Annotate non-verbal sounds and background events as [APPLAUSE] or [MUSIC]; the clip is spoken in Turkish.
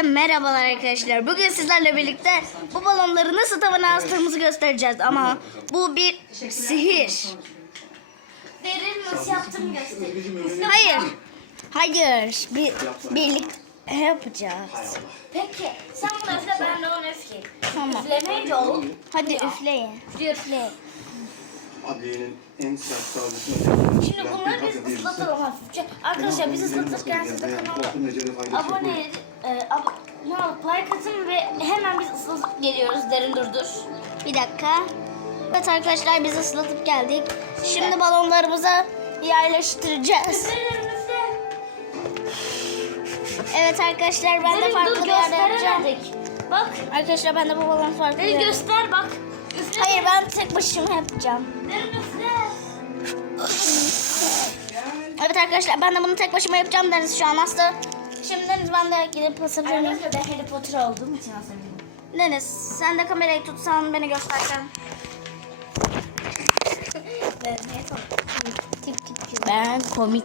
Merhabalar arkadaşlar. Bugün sizlerle birlikte bu balonları nasıl tavana astığımızı göstereceğiz ama bu bir sihir. Derin nasıl yaptığımı göstereyim. Hayır. Hayır. Bir, birlikte yapacağız. Peki sen bunu üfle ben de onu üfleyeyim. Tamam. Üflemeyi ol. Hadi üfleyin. Üfleyin. Adliyenin en sert savcısına Şimdi bunları biz ıslatalım hafifçe. Arkadaşlar biz ıslatırken siz de kanala abone, e, abone olup like atın ve hemen biz ıslatıp geliyoruz. Derin durdur. Bir dakika. Evet arkadaşlar biz ıslatıp geldik. Şimdi balonlarımıza yerleştireceğiz. Evet arkadaşlar ben de Derin farklı dur bir yerde yapacağım. gösteremedik. Bak. Arkadaşlar ben de bu balonu farklı bir Derin yerde. göster bak. Üfle. Hayır ben tek başıma yapacağım. Derin üfle. Evet arkadaşlar ben de bunu tek başıma yapacağım Deniz şu an hasta. Şimdi ben de gidip ısıracağım. Arkadaşlar ben Harry Potter olduğum için asabilirim. Deniz sen de kamerayı tutsan beni göstersen. [LAUGHS] Ben komik